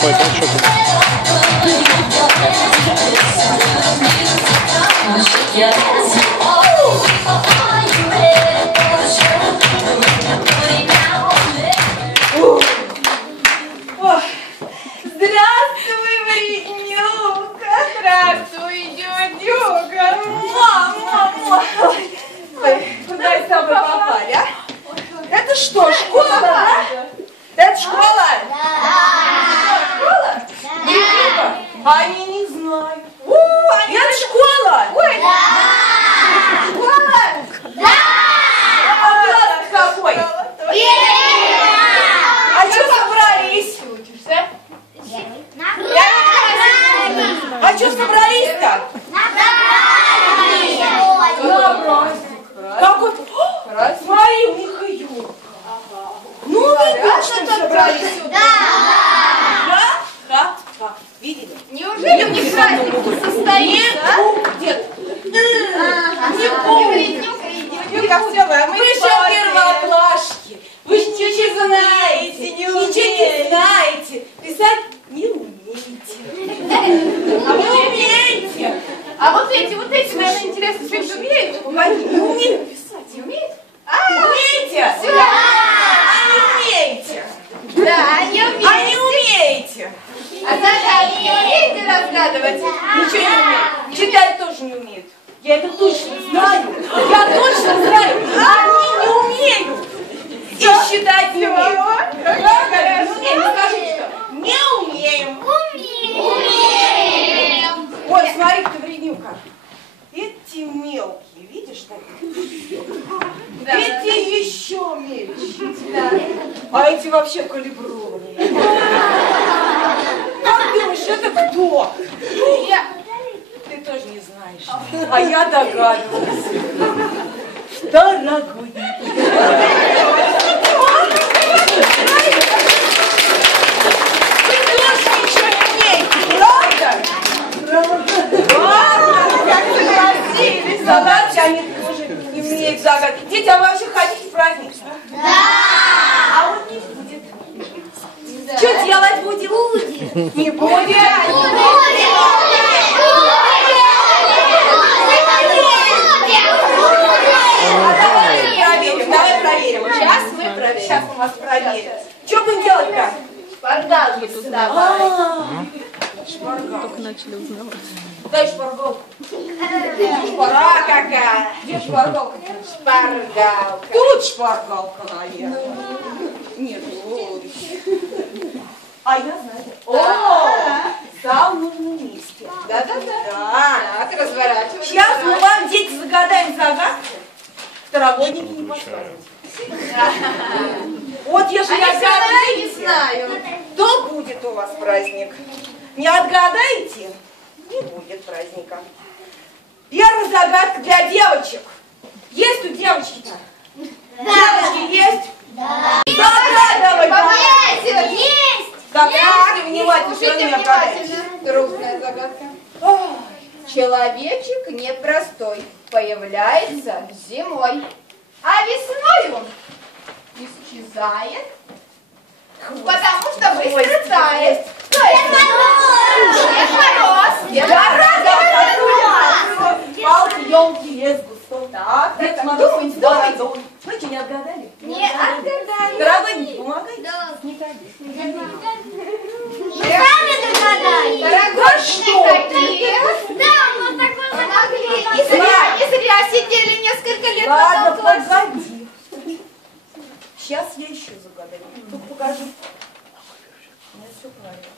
какой-то. Здравствуй, Вреднюка! Здравствуй, Дюдюка! Мама! Куда с тобой попали, а? Это что, школа, да? Это школа? Да. Школа? Да. Они не знают. Это школа? Ой, да. Школа? Да. А класс какой? А что собрались? А что собрались-то? На праздник. Какой? Смотри, у них и Юрка. Ну, видно, что собрались сюда. Да? Как? Видели? Неужели у них праздник состоится? Нет. Мы же первоклашки. Вы же ничего не знаете. Ничего не знаете. Писать не умеете. Не умеете. А вот эти, наверное, интересно, что умеют? Не умеют писать. Не умеют? Умеете? Да. А не умеете? Да, не умеете. А не умеете? А задачи не умеете разгадывать? Ничего не умеют. Читать тоже не умеют. Я это точно знаю. Я точно знаю. Они не умеют. И считать не умеют. Скажите, что? Не умеем. Умеем. Ой, смотри-ка, Вреднюка. Эти мелкие, видишь, такие? Да. Эти еще мельче. Да. А эти вообще калиброванные. Как думаешь, это кто? Ты тоже не знаешь. А я догадывалась. Дорогой. Вы тоже ничего не умеете, правда? Ладно, как согласились. Загадки они тоже не умеют загадки. Дети, а вы вообще хотите в праздник? Да. А вот не будет. Да. Что делать будем? Будет. Не будет. Давай проверим. Сейчас мы проверим. Сейчас мы вас проверим. Что будем делать-то? Шпаргалки вставать. Шпаргалки. Только начали узнавать. Дай шпаргалку. Шпара какая? Где шпаргалка? Шпаргалка. Тут шпаргалка, наверное. Нет, вот. А я знаю. О, зал в нужном месте. Да. Так, разворачиваем. Сейчас мы вам, дети, загадаем загадку. Второгодники не подскажут. Вот если я не знаю, то будет у вас праздник. Не отгадаете, не будет праздника. Первая загадка для девочек. Есть тут девочки-то? Да. Девочки есть? Да. Загадывай. Есть. Загадывайте внимательно. Слушайте внимательно. Трудная загадка. Человечек непростой. Появляется зимой. А весной он исчезает, потому что быстро тает. Дед Мороз. Дед Мороз. Палки, елки, лес густой. Так, Дед Мороз, думайте. Вы что, не отгадали? Не отгадали. Дорогой, помогай. Да. Не тайди. Сами догадались. Дорогой, что ты? Да, вот такой помогли. Не зря сидели несколько лет. Ладно, погоди. Сейчас я еще загадаю. Тут покажи. Я все правильно.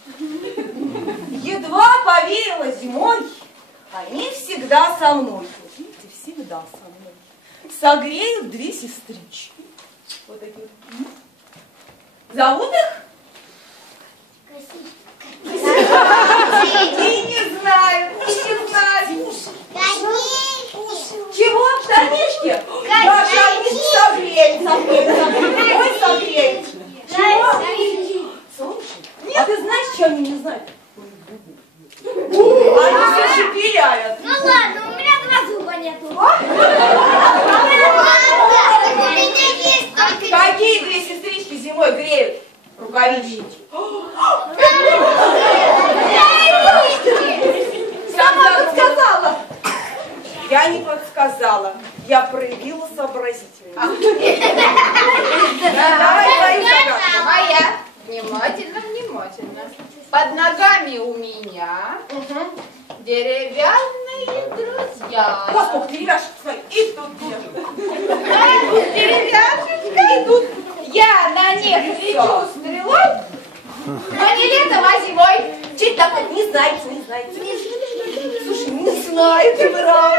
Едва поверила зимой, они всегда со мной. Вот видите, всегда со мной. Согреют две сестрички. Вот такие вот. Зовут их? И не знаю, не знаю. Чего? Штанишки? Да, штанишки согреют. Ой, согреют. Чего? Слушай, а ты знаешь, что они не знают? Они все шепеляют. Ну ладно, у меня два зуба нету. Какие две сестрички зимой греют? Рукавички. Сама подсказала. Я не подсказала. Я проявила сообразительность. Давай твою загадку. Моя. Внимательно, внимательно. Под ногами у меня деревянные друзья. Господи, деревяшек, смотри, и тут Деревяшечка и тут я на них лечу стрелой, но не летом, а зимой. Чуть такой, не знаете, не знаете. Слушай, не знаю, ты врал.